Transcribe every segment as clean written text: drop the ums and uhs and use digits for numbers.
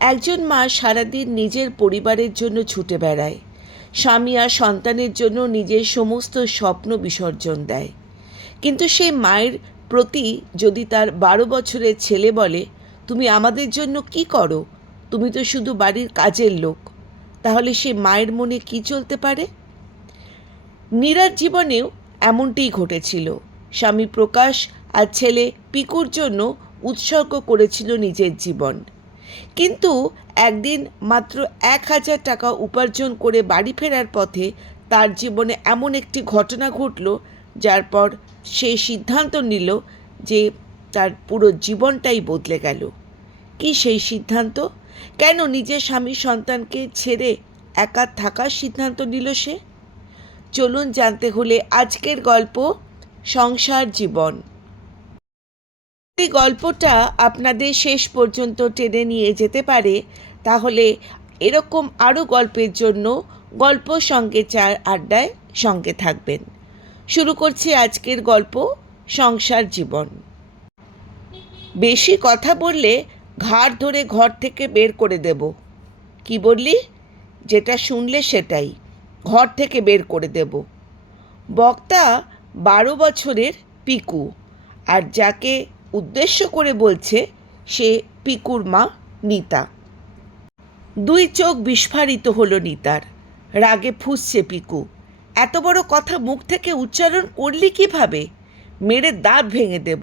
একজন মা সারাদিন নিজের পরিবারের জন্য ছুটে বেড়ায়, স্বামী আর সন্তানের জন্য নিজের সমস্ত স্বপ্ন বিসর্জন দেয়। কিন্তু সেই মায়ের প্রতি যদি তার 12 বছরের ছেলে বলে, তুমি আমাদের জন্য কি করো, তুমি তো শুধু বাড়ির কাজের লোক, তাহলে সে মায়ের মনে কি চলতে পারে? নীরার জীবনেও এমনটিই ঘটেছিল। স্বামী প্রকাশ আর ছেলে পিকুর জন্য উৎসর্গ করেছিল নিজের জীবন। কিন্তু একদিন মাত্র 1,000 টাকা উপার্জন করে বাড়ি ফেরার পথে তার জীবনে এমন একটি ঘটনা ঘটল, যার পর সে সিদ্ধান্ত নিল যে তার পুরো জীবনটাই বদলে গেল। কি সেই সিদ্ধান্ত? কেন নিজের স্বামী সন্তানকে ছেড়ে একা থাকার সিদ্ধান্ত নিল সে? চলুন জানতে হলে আজকের গল্প সংসার জীবন। এই গল্পটা আপনাদের শেষ পর্যন্ত টেনে নিয়ে যেতে পারে, তাহলে এরকম আরও গল্পের জন্য গল্প সঙ্গে চার আড্ডায় সঙ্গে থাকবেন। শুরু করছি আজকের গল্প সংসার জীবন। বেশি কথা বললে ঘাড় ধরে ঘর থেকে বের করে দেব। কি বললি? যেটা শুনলে সেটাই, ঘর থেকে বের করে দেব। বক্তা 12 বছরের পিকু, আর যাকে উদ্দেশ্য করে বলছে সে পিকুর মা নিতা। দুই চোখ বিস্ফারিত হলো নিতার। রাগে ফুঁসছে পিকু। এত বড় কথা মুখ থেকে উচ্চারণ করলি কিভাবে? মেরে দাঁত ভেঙে দেব।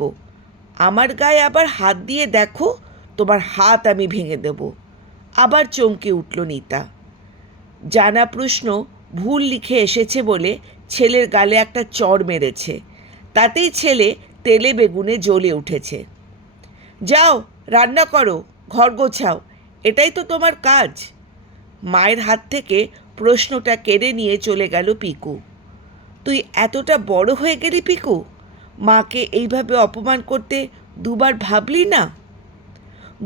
আমার গায়ে আবার হাত দিয়ে দেখো, তোমার হাত আমি ভেঙে দেব। আবার চমকে উঠল নিতা। জানা প্রশ্ন ভুল লিখে এসেছে বলে ছেলের গালে একটা চড় মেরেছে, তাতেই ছেলে তেলে বেগুনে জ্বলে উঠেছে। যাও রান্না করো, ঘর গোছাও, এটাই তো তোমার কাজ। মায়ের হাত থেকে প্রশ্নটা কেড়ে নিয়ে চলে গেল পিকু। তুই এতটা বড় হয়ে গেলি পিকু, মাকে এইভাবে অপমান করতে দুবার ভাবলি না?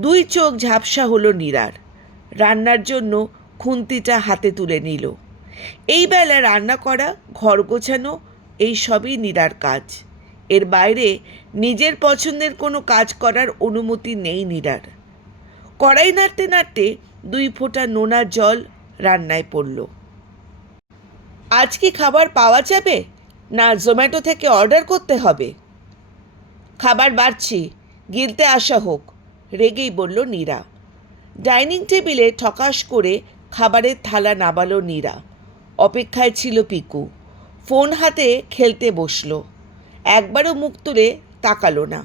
দুই চোখ ঝাপসা হলো নীরার। রান্নার জন্য খুন্তিটা হাতে তুলে নিল। এই বেলা রান্না করা, ঘর গোছানো, এই সবই নীরার কাজ। এর বাইরে নিজের পছন্দের কোনো কাজ করার অনুমতি নেই নীরার। কড়াই নাড়তে নাড়তে 2 ফোঁটা নোনা জল রান্নায় পড়ল। আজ কি খাবার পাওয়া যাবে, না জোম্যাটো থেকে অর্ডার করতে হবে? খাবার বাড়ছি, গিলতে আসা হোক, রেগেই বলল নীরা। ডাইনিং টেবিলে ঠকাস করে খাবারের থালা নামালো নীরা। অপেক্ষায় ছিল পিকু। ফোন হাতে খেলতে বসলো। একবারও মুখ তুলে তাকালো না।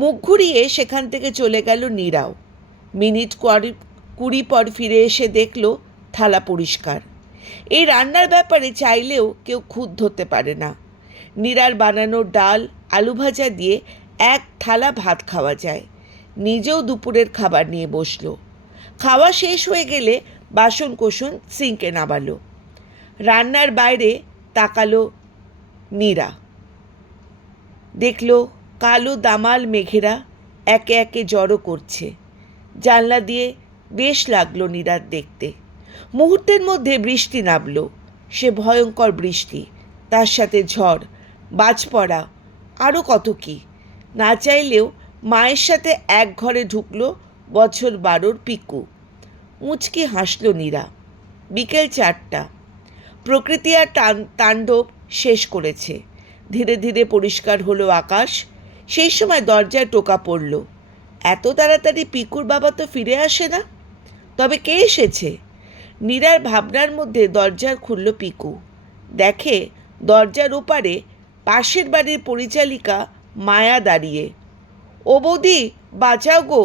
মুখ ঘুরিয়ে সেখান থেকে চলে গেল নীরাও। মিনিট 20 পর ফিরে এসে দেখল থালা পরিষ্কার। এই রান্নার ব্যাপারে চাইলেও কেউ খুঁত ধরতে পারে না। নীরার বানানো ডাল আলু ভাজা দিয়ে এক থালা ভাত খাওয়া যায়। নিজেও দুপুরের খাবার নিয়ে বসল। খাওয়া শেষ হয়ে গেলে বাসন কোসন সিঙ্কে নামালো। রান্নার বাইরে তাকালো নীরা। দেখল কালো দামাল মেঘেরা একে একে জড়ো করছে। জানলা দিয়ে বেশ লাগলো নীরার দেখতে। মুহূর্তের মধ্যে বৃষ্টি নামল। সে ভয়ঙ্কর বৃষ্টি, তার সাথে ঝড়, বাজ পড়া, আরও কত কি। না চাইলেও মায়ের সাথে এক ঘরে ঢুকলো বছর 12 পিকু। মুচকি হাসল নীরা। বিকেল 4টা। প্রকৃতি আর তাণ্ডব শেষ করেছে। ধীরে ধীরে পরিষ্কার হলো আকাশ। সেই সময় দরজায় টোকা পড়ল। এত তাড়াতাড়ি পিকুর বাবা তো ফিরে আসে না। তবে কে এসেছে? নীরার ভাবনার মধ্যে দরজা খুলল পিকু। দেখে দরজার ওপারে পাশের বাড়ির পরিচালিকা মায়া দাঁড়িয়ে। ও বৌদি, বাঁচাও গো।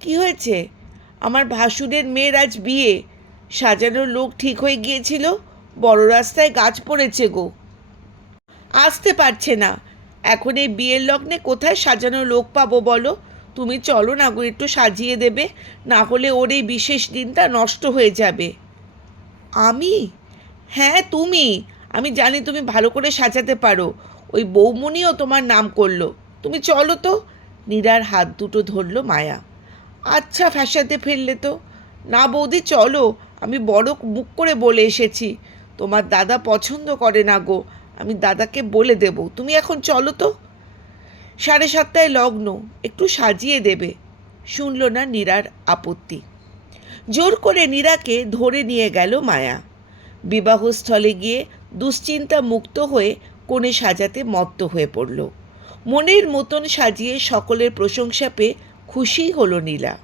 কি হয়েছে? আমার ভাসুরের মেয়ের আজ বিয়ে। সাজানোর লোক ঠিক হয়ে গিয়েছিল, বড় রাস্তায় গাছ পড়েছে গো। আসতে পারছে না। এখন এই বিয়ের লগ্নে কোথায় সাজানো লোক পাবো বলো? তুমি চলো না গো, একটু সাজিয়ে দেবে, না হলে ওর এই বিশেষ দিনটা নষ্ট হয়ে যাবে। আমি? হ্যাঁ তুমি। আমি জানি তুমি ভালো করে সাজাতে পারো। ওই বৌমনিও তোমার নাম করলো। তুমি চলো তো। নীরার হাত দুটো ধরল মায়া। আচ্ছা ফ্যাসাতে ফেললে তো। না বৌদি চলো, আমি বড় মুখ করে বলে এসেছি। তোমার দাদা পছন্দ করে না গো, আমি দাদাকে বলে দেব। তুমি এখন চলো তো। 7:30টায় লগ্ন, একটু সাজিয়ে দেবে। শুনল না নীরার আপত্তি। জোর করে নীরাকে ধরে নিয়ে গেল মায়া। বিবাহস্থলে গিয়ে দুশ্চিন্তা মুক্ত হয়ে কনে সাজাতে মত্ত হয়ে পড়ল। মনের মতন সাজিয়ে সকলের প্রশংসা পেয়ে খুশি হলো নীলা।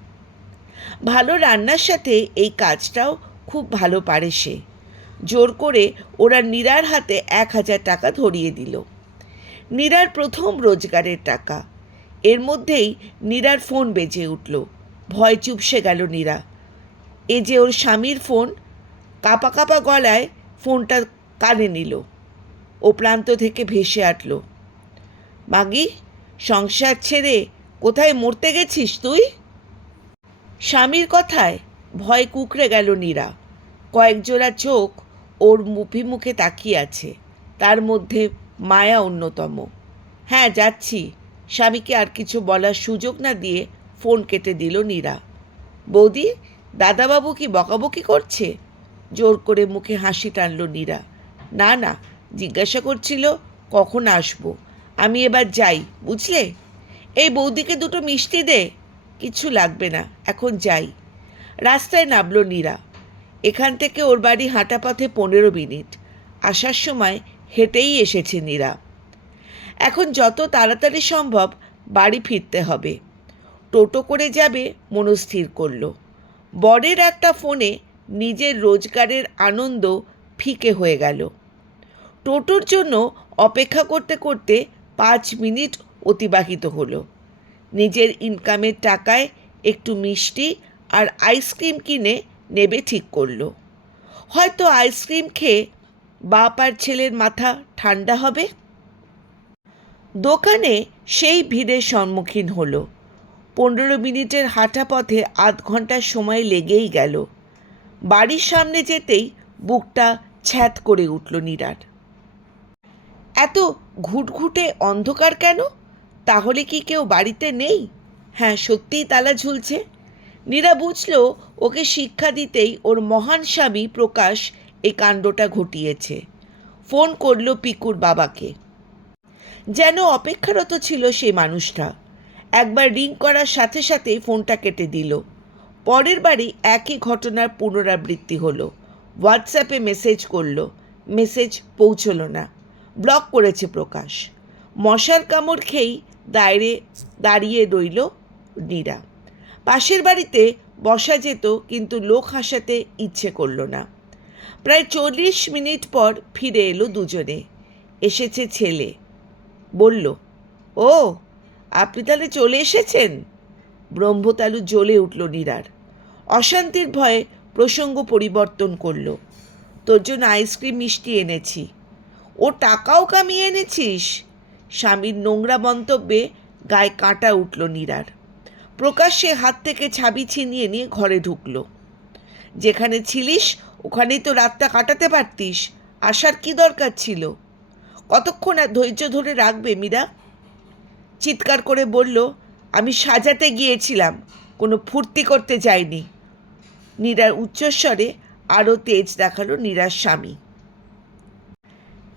ভালো রান্নার সাথে এই কাজটাও খুব ভালো পারে সে। জোর করে ওরা নীরার হাতে 1,000 টাকা ধরিয়ে দিল। নীরার প্রথম রোজগারের টাকা। এর মধ্যেই নীরার ফোন বেজে উঠল। ভয় চুপসে গেল নীরা। এ যে ওর স্বামীর ফোন। কাঁপা কাঁপা গলায় ফোনটা কানে নিল। ও প্রান্ত থেকে ভেসে আটল, মাগি, সংসার ছেড়ে কোথায় মরতে গেছিস তুই? স্বামীর কথায় ভয় কুঁকড়ে গেল নীরা। কয়েকজোড়া চোখ ওর মুখে তাকিয়ে আছে, তার মধ্যে মায়া অন্যতম। হ্যাঁ, যাচ্ছি। স্বামীকে আর কিছু বলার সুযোগ না দিয়ে ফোন কেটে দিল নীরা। বৌদি, দাদাবাবু কি বকাবকি করছে? জোর করে মুখে হাসি টানল নীরা। না না, জিজ্ঞাসা করছিল কখন আসবো। আমি এবার যাই, বুঝলে? এই বৌদিকে দুটো মিষ্টি দে। কিছু লাগবে না, এখন যাই। রাস্তায় নামল নীরা। এখান থেকে ওর বাড়ি হাঁটা পথে 15 মিনিট। আসার সময় হেঁটেই এসেছে নীরা। এখন যত তাড়াতাড়ি সম্ভব বাড়ি ফিরতে হবে। টোটো করে যাবে মনস্থির করল। বরের একটা ফোনে নিজের রোজগারের আনন্দ ফিকে হয়ে গেল। টোটোর জন্য অপেক্ষা করতে করতে 5 মিনিট অতিবাহিত হলো। নিজের ইনকামের টাকায় একটু মিষ্টি আর আইসক্রিম কিনে নেবে ঠিক করলো। হয়তো আইসক্রিম খেয়ে বাপ আর ছেলের মাথা ঠান্ডা হবে। দোকানে সেই ভিড়ের সম্মুখীন হলো। 15 মিনিটের হাঁটা পথে আধ ঘন্টার সময় লেগেই গেল। বাড়ির সামনে যেতেই বুকটা ছ্যাঁত করে উঠল নীরার। এত ঘুটঘুটে অন্ধকার কেন? তাহলে কি কেউ বাড়িতে নেই? হ্যাঁ, সত্যিই তালা ঝুলছে। নীরা বুঝল ওকে শিক্ষা দিতেই ওর মহান স্বামী প্রকাশ এই কাণ্ডটা ঘটিয়েছে। ফোন করল পিকুর বাবাকে। যেন অপেক্ষারত ছিল সেই মানুষটা। একবার রিং করার সাথে সাথেই ফোনটা কেটে দিল। পরের বাড়ি একই ঘটনার পুনরাবৃত্তি হলো। হোয়াটসঅ্যাপে মেসেজ করলো, মেসেজ পৌঁছল না। ব্লক করেছে প্রকাশ। মশার কামড় খেয়েই দাঁড়িয়ে রইল নীরা। পাশের বাড়িতে বসা যেত, কিন্তু লোক হাসাতে ইচ্ছে করল না। প্রায় 40 মিনিট পর ফিরে এলো দুজনে। এসেছে ছেলে। বলল, ও, আপনি তাহলে চলে এসেছেন? ব্রহ্মতালু জ্বলে উঠল নীরার। অশান্তির ভয়ে প্রসঙ্গ পরিবর্তন করল। তোর জন্য আইসক্রিম মিষ্টি এনেছি। ও টাকাও কামিয়ে এনেছিস? স্বামীর নোংরা মন্তব্যে গায়ে কাঁটা উঠল নীরার। প্রকাশ্যে হাত থেকে ছাবি ছিনিয়ে নিয়ে ঘরে ঢুকল। যেখানে ছিলিস ওখানেই তো রাতটা কাটাতে পারতিস। আসার কি দরকার ছিল? কতক্ষণ আর ধৈর্য ধরে রাখবে মীরা? চিৎকার করে বলল, আমি সাজাতে গিয়েছিলাম, কোনো ফুর্তি করতে যাইনি। নীরার উচ্চস্বরে আরও তেজ দেখালো নীরার স্বামী।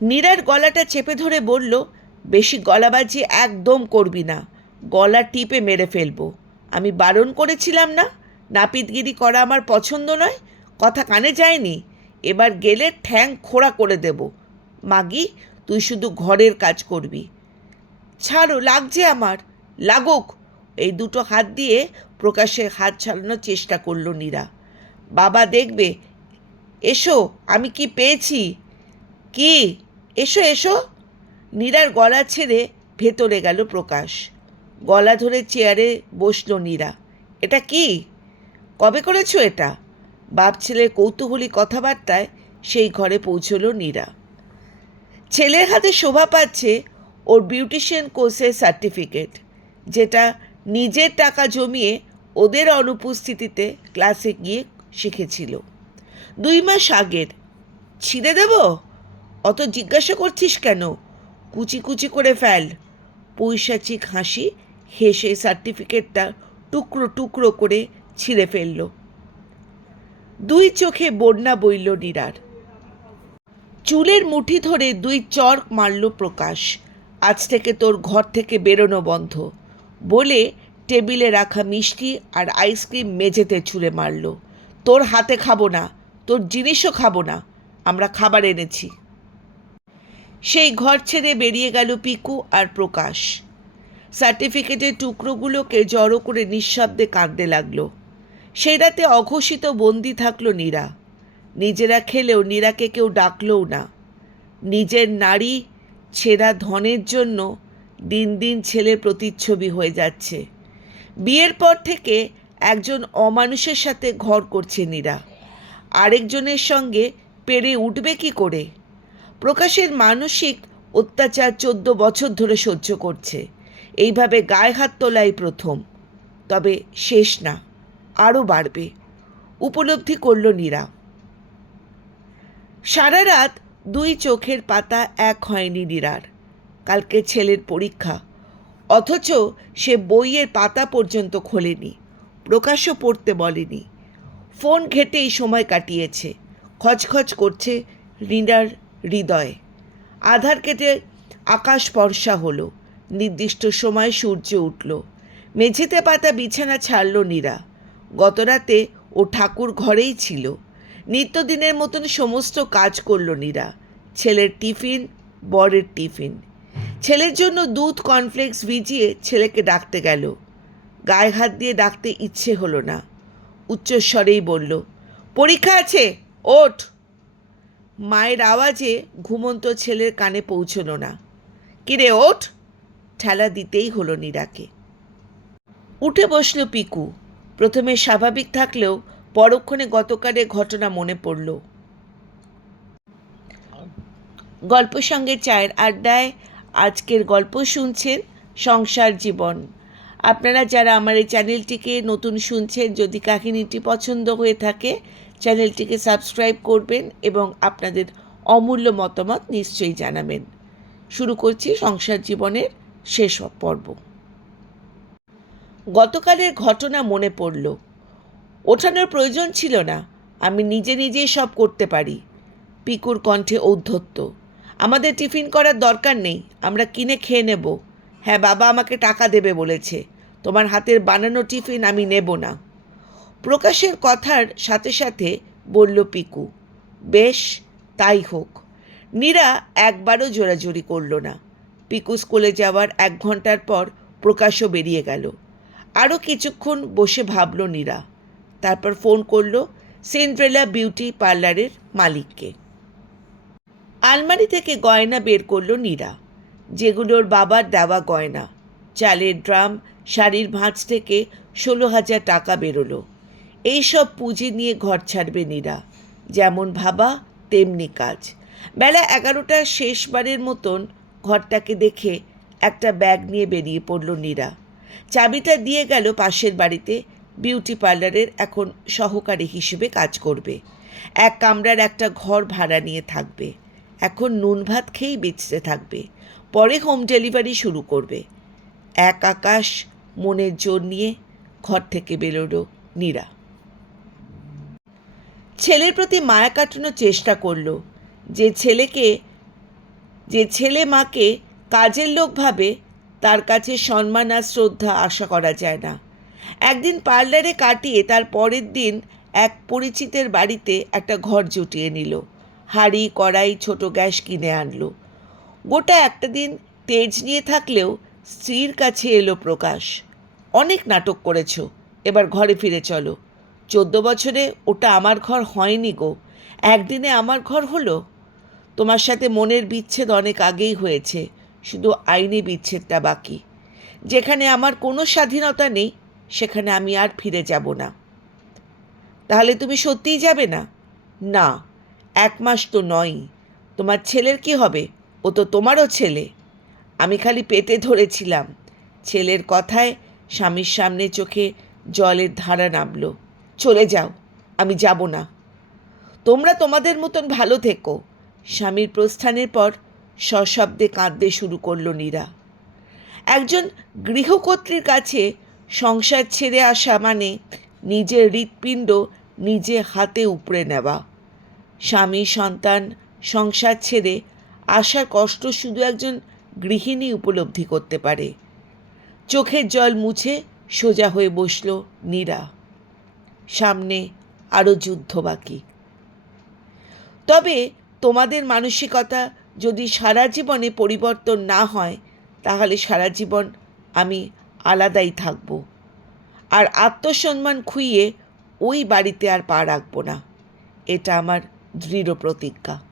নীরার গলাটা চেপে ধরে বলল, বেশি গলাবাজি একদম করবি না, গলা টিপে মেরে ফেলবো। আমি বারণ করেছিলাম না? নাপিতগিরি করা আমার পছন্দ নয়। কথা কানে যায়নি? এবার গেলে ঠ্যাং খোঁড়া করে দেব। মাগি, তুই শুধু ঘরের কাজ করবি। ছাড়ো, লাগছে আমার। লাগুক। এই দুটো হাত দিয়ে প্রকাশের হাত ছাড়ানোর চেষ্টা করল নীরা। বাবা দেখবে। এসো, আমি কি পেয়েছি। কি? এসো এসো। নীরার গলা ছেড়ে ভেতরে গেল প্রকাশ। গলা ধরে চেয়ারে বসল নীরা। এটা কি? কবে করেছো এটা? বাপ ছেলের কৌতূহলী কথাবার্তায় সেই ঘরে পৌঁছল নীরা। ছেলের হাতে শোভা পাচ্ছে ওর বিউটিশিয়ান কোর্সের সার্টিফিকেট, যেটা নিজের টাকা জমিয়ে ওদের অনুপস্থিতিতে ক্লাসে গিয়ে শিখেছিল। 2 মাস আগের। ছিঁড়ে দেব? অত জিজ্ঞাসা করছিস কেন? কুচি কুচি করে ফেল। পৈশাচিক হাসি হেসে সার্টিফিকেটটা টুকরো টুকরো করে ছিঁড়ে ফেলল। 2 চোখে বন্যা বইল নীরার। চুলের মুঠি ধরে 2 চর মারল প্রকাশ। আজ থেকে তোর ঘর থেকে বেরোনো বন্ধ বলে টেবিলে রাখা মিষ্টি আর আইসক্রিম মেঝেতে ছুঁড়ে মারল। তোর হাতে খাবো না, তোর জিনিসও খাবো না, আমরা খাবার এনেছি। সেই ঘর ছেড়ে বেরিয়ে গেল পিকু আর প্রকাশ। সার্টিফিকেটের টুকরোগুলোকে জড়ো করে নিঃশব্দে কাঁদতে লাগলো। সেই রাতে অঘোষিত বন্দি থাকলো নীরা। নিজেরা খেলেও নীরাকে কেউ ডাকলও না। নিজের নারী ছেঁড়া ধনের জন্য দিন দিন ছেলের প্রতিচ্ছবি হয়ে যাচ্ছে। বিয়ের পর থেকে একজন অমানুষের সাথে ঘর করছে নীরা, আরেকজনের সঙ্গে পেরে উঠবে কি করে? প্রকাশের মানসিক অত্যাচার 14 বছর ধরে সহ্য করছে। এইভাবে গায়ে হাত তোলাই প্রথম, তবে শেষ না, আরও বাড়বে, উপলব্ধি করল নীরা। সারা রাত দুই চোখের পাতা এক হয়নি নীরার। কালকে ছেলের পরীক্ষা, অথচ সে বইয়ের পাতা পর্যন্ত খোলেনি। প্রকাশও পড়তে বলেনি। ফোন ঘেঁটেই সময় কাটিয়েছে। খচখচ করছে নীরার হৃদয়ে। আধার কেটে আকাশ ফর্সা হলো। নির্দিষ্ট সময় সূর্য উঠল। মেঝেতে পাতা বিছানা ছাড়ল নীরা। গতরাতে ও ঠাকুর ঘরেই ছিল। নিত্যদিনের মতন সমস্ত কাজ করল নীরা। ছেলের টিফিন, বরের টিফিন। ছেলের জন্য দুধ কর্নফ্লেক্স ভিজিয়ে ছেলেকে ডাকতে গেল। গায়ে হাত দিয়ে ডাকতে ইচ্ছে হলো না। উচ্চস্বরেই বলল, পরীক্ষা আছে, ওঠ। মায়ের আওয়াজে ঘুমন্ত ছেলের কানে পৌঁছল না। কিরে ওঠ, ঠেলা দিতেই হলো নীরাকে। উঠে বসল পিকু। প্রথমে স্বাভাবিক থাকলেও পরক্ষণে গতকালের ঘটনা মনে পড়ল। গল্প সঙ্গে চায়ের আড্ডায় আজকের গল্প শুনছেন সংসার জীবন। আপনারা যারা আমার এই চ্যানেলটিকে নতুন শুনছেন, যদি কাহিনীটি পছন্দ হয়ে থাকে চ্যানেলটিকে সাবস্ক্রাইব করবেন এবং আপনাদের অমূল্য মতামত নিশ্চয়ই জানাবেন। শুরু করছি সংসার জীবনের শেষ পর্ব। গতকালের ঘটনা মনে পড়ল। ওঠানোর প্রয়োজন ছিল না, আমি নিজে নিজেই সব করতে পারি। পিকুর কণ্ঠে ঔদ্ধত্য। আমাদের টিফিন করার দরকার নেই, আমরা কিনে খেয়ে নেব। হ্যাঁ, বাবা আমাকে টাকা দেবে বলেছে। তোমার হাতের বানানো টিফিন আমি নেব না। প্রকাশের কথার সাথে সাথে বলল পিকু, বেশ, তাই হোক। নীরা একবারও জোরাজুরি করল না। পিকু স্কুলে যাওয়ার 1 ঘন্টার পর প্রকাশও বেরিয়ে গেল। আরও কিছুক্ষণ বসে ভাবল নীরা। তারপর ফোন করল সিন্ড্রেলা বিউটি পার্লারের মালিককে। আলমারি থেকে গয়না বের করল নীরা, যেগুলোর বাবার দেওয়া গয়না। চালের ড্রাম, শাড়ির ভাঁজ থেকে 16,000 টাকা বেরোলো। এইসব পুঁজি নিয়ে ঘর ছাড়বে নীরা। যেমন ভাবা তেমনি কাজ। বেলা 11টার শেষবারের মতন ঘরটাকে দেখে একটা ব্যাগ নিয়ে বেরিয়ে পড়ল নীরা। চাবিটা দিয়ে গেল পাশের বাড়িতে। বিউটি পার্লারের এখন সহকারী হিসেবে কাজ করবে। 1 কামরার একটা ঘর ভাড়া নিয়ে থাকবে। এখন নুন ভাত খেয়েই বেঁচতে থাকবে, পরে হোম ডেলিভারি শুরু করবে। এক আকাশ মনের জোর নিয়ে ঘর থেকে বেরোলো নীরা। ছেলের প্রতি মায়া কাটানোর চেষ্টা করলো। যে ছেলে মাকে কাজের লোক ভাবে, তার কাছে সম্মান আর শ্রদ্ধা আশা করা যায় না। একদিন পার্লারে কাটিয়ে তার পরের দিন এক পরিচিতের বাড়িতে একটা ঘর জুটিয়ে নিল। হাঁড়ি, কড়াই, ছোট গ্যাস কিনে আনলো। গোটা একটা দিন তেজ নিয়ে থাকলেও স্ত্রীর কাছে এলো প্রকাশ। অনেক নাটক করেছ, এবার ঘরে ফিরে চলো। 14 বছরে ওটা আমার ঘর হয়নি গো, একদিনে আমার ঘর হলো। তোমার সাথে মনের বিচ্ছেদ অনেক আগেই হয়েছে, শুধু আইনি বিচ্ছেদটা বাকি। যেখানে আমার কোনো স্বাধীনতা নেই সেখানে আমি আর ফিরে যাব না। তাহলে তুমি সত্যিই যাবে না? না, 1 মাস তো নয়ই। তোমার ছেলের কি হবে? ও তো তোমারও ছেলে। আমি খালি পেটে ধরেছিলাম। ছেলের কথায় স্বামীর সামনে চোখে জলের ধারা নামল। চলে যাও, আমি যাব না। তোমরা তোমাদের মতন ভালো থেকো। স্বামীর প্রস্থানের পর সশব্দে কাঁদতে শুরু করল নীরা। একজন গৃহকর্ত্রীর কাছে সংসার ছেড়ে আসা মানে নিজের হৃৎপিণ্ড নিজে হাতে উপড়ে নেওয়া। স্বামী, সন্তান, সংসার ছেড়ে আসার কষ্ট শুধু একজন গৃহিণী উপলব্ধি করতে পারে। চোখের জল মুছে সোজা হয়ে বসল নীরা। সামনে আরও যুদ্ধ বাকি। তবে তোমাদের মানসিকতা যদি সারা জীবনে পরিবর্তন না হয়, তাহলে সারা জীবন আমি আলাদাই থাকব, আর আত্মসম্মান খুইয়ে ওই বাড়িতে আর পা রাখব না। এটা আমার দৃঢ় প্রতিজ্ঞা।